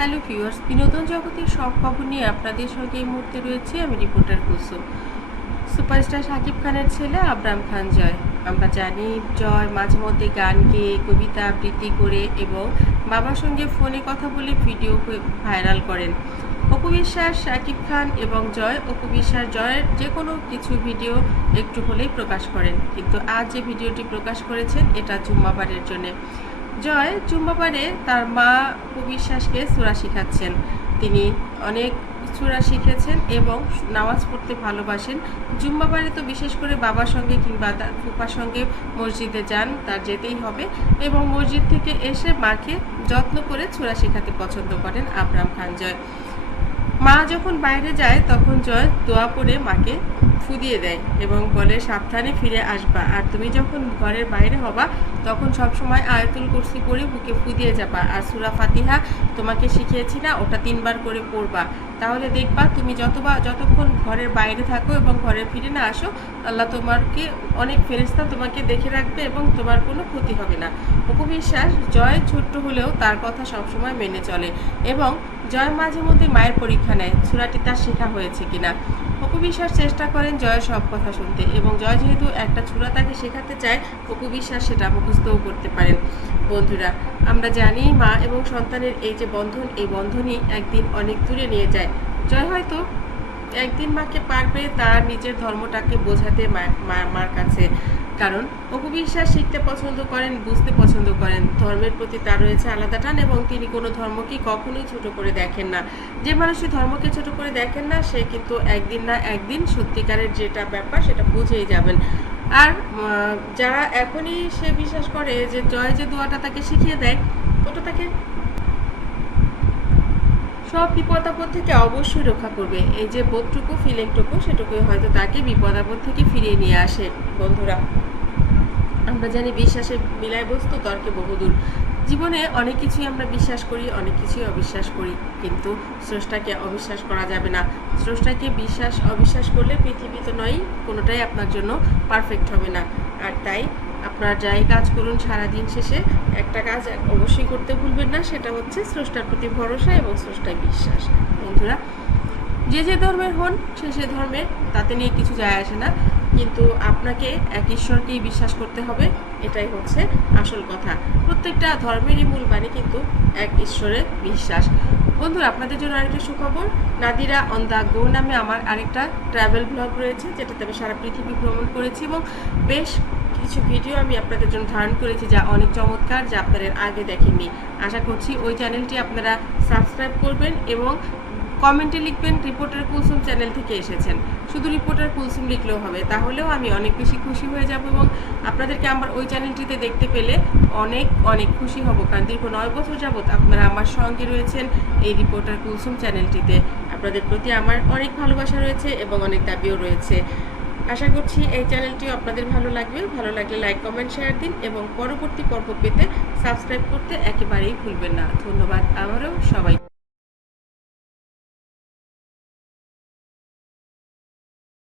Viewers বিনোদন জগতের সব খবর নিয়ে আপনাদের সঙ্গে এই মুহূর্তে রয়েছে আমি রিপোর্টার কুসুম সুপারস্টার শাকিব খানের ছেলে আবরাম খান জয়। আমরা জানি জয় মাঝে মধ্যে গান গেয়ে, কবিতা আবৃত্তি করে এবং বাবার সঙ্গে ফোনে কথা বলে ভিডিও ভাইরাল করেন। অপু বিশ্বাস শাকিব খান এবং জয়, অপু বিশ্বাস জয়ের যে কোনো কিছু ভিডিও একটু হলেই প্রকাশ করেন। কিন্তু আজ যে ভিডিওটি প্রকাশ করেছেন, এটা জুম্মাবারের জন্যে। জয় জুম্মাবারে তার মা বিশ্বাসকে সুরা শিখাচ্ছেন। তিনি অনেক সুরা শিখেছেন এবং নামাজ পড়তে ভালোবাসেন। জুম্মাবারে তো বিশেষ করে বাবার সঙ্গে কিংবা তার ফুপার সঙ্গে মসজিদে যান, তার যেতেই হবে এবং মসজিদ থেকে এসে মাকে যত্ন করে সুরা শেখাতে পছন্দ করেন আবরাম খান জয়। মা যখন বাইরে যায়, তখন জয় দোয়া পড়ে মাকে ফুদিয়ে দেয় এবং বলে, সাবধানে ফিরে আসবা। আর তুমি যখন ঘরের বাইরে হবা, তখন সব সময় আয়তুল কুরসি পড়ে বুকে ফুদিয়ে যাবা। আর সুরা ফাতিহা তোমাকে শিখিয়েছি না, ওটা তিনবার করে পড়বা। তাহলে দেখবা তুমি যতবার যতক্ষণ ঘরের বাইরে থাকো এবং ঘরে ফিরে না আসো, আল্লাহ তোমাকে অনেক ফেরেস্তা তোমাকে দেখে রাখবে এবং তোমার কোনো ক্ষতি হবে না। উপবিশ্বাস জয় ছোট্ট হলেও তার কথা সবসময় মেনে চলে এবং জয় মাঝে মধ্যে মায়ের পরীক্ষা নেয়, সুরাটি তার শেখা হয়েছে কিনা। অপবিশ্বাস চেষ্টা করেন জয়ের সব কথা শুনতে এবং জয় যেহেতু একটা ছুরা তাকে শেখাতে চায় অপবিশ্বাস সেটা মুখস্থও করতে পারেন। বন্ধুরা, আমরা জানি মা এবং সন্তানের এই যে বন্ধন, এই বন্ধনই একদিন অনেক দূরে নিয়ে যায়। জয় হয়তো একদিন মাকে পারবে তার নিজের ধর্মটাকে বোঝাতে মার কাছে। কারণ অপবিশ্বাস শিখতে পছন্দ করেন, বুঝতে পছন্দ করেন। ধর্মের প্রতি তার রয়েছে আলাদা টান এবং তিনি কোনো ধর্মকে কখনোই ছোট করে দেখেন না। যে মানুষই ধর্মকে ছোট করে দেখেন না, সে কিন্তু একদিন না একদিন সত্যিকারের যেটা ব্যাপার সেটা বুঝেই যাবেন। আর যারা এখনই সে বিশ্বাস করে যে জয় যে দোয়াটা তাকে শিখিয়ে দেয়, ওটা তাকে সব বিপদ আপদ থেকে অবশ্যই রক্ষা করবে। এই যে বোধটুকু ফিলিংটুকু সেটুকুই হয়তো তাকে বিপদ আপদ থেকে ফিরিয়ে নিয়ে আসে, বন্ধুরা। আমরা জানি বিশ্বাসে মিলায় বস্তু, তর্কে বহুদূর। জীবনে অনেক কিছুই আমরা বিশ্বাস করি, অনেক কিছুই অবিশ্বাস করি, কিন্তু স্রষ্টাকে অবিশ্বাস করা যাবে না। স্রষ্টাকে বিশ্বাস, অবিশ্বাস করলে পৃথিবী তো নয় কোনোটাই আপনার জন্য পারফেক্ট হবে না। আর তাই আপনার যাই কাজ করুন সারাদিন শেষে, একটা কাজ অবশ্যই করতে ভুলবেন না, সেটা হচ্ছে স্রষ্টার প্রতি ভরসা এবং স্রষ্টায় বিশ্বাস। বন্ধুরা, যে যে ধর্মের হন, সে সে ধর্মের, তাতে নিয়ে কিছু যায় আসে না। কিন্তু আপনাকে এক ঈশ্বরকেই বিশ্বাস করতে হবে, এটাই হচ্ছে আসল কথা। প্রত্যেকটা ধর্মেরই মূল মানে কিন্তু এক ঈশ্বরের বিশ্বাস। বন্ধুরা, আপনাদের জন্য আরেকটা সুখবর, নাদিরা অন দ্য গো নামে আমার আরেকটা ট্রাভেল ব্লগ রয়েছে, যেটাতে আমি সারা পৃথিবী ভ্রমণ করেছি এবং বেশ কিছু ভিডিও আমি আপনাদের জন্য ধারণ করেছি যা অনেক চমৎকার, যা আপনাদের আগে দেখেননি। আশা করছি ওই চ্যানেলটি আপনারা সাবস্ক্রাইব করবেন এবং কমেন্টে লিখবেন, রিপোর্টার কুলসুম চ্যানেল থেকে এসেছেন। শুধু রিপোর্টার কুলসুম লিখলেও হবে, তাহলেও আমি অনেক বেশি খুশি হয়ে যাব এবং আপনাদেরকে আমার ওই চ্যানেলটিতে দেখতে পেলে অনেক অনেক খুশি হব। কারণ দীর্ঘ নয় বছর যাবত আপনারা আমার সঙ্গে রয়েছেন এই রিপোর্টার কুলসুম চ্যানেলটিতে। আপনাদের প্রতি আমার অনেক ভালোবাসা রয়েছে এবং অনেক দাবিও রয়েছে। আশা করছি এই চ্যানেলটি আপনাদের ভালো লাগবে। ভালো লাগলে লাইক, কমেন্ট, শেয়ার দিন এবং পরবর্তী পর্ব পেতে সাবস্ক্রাইব করতে একেবারেই ভুলবেন না। ধন্যবাদ আবারও সবাই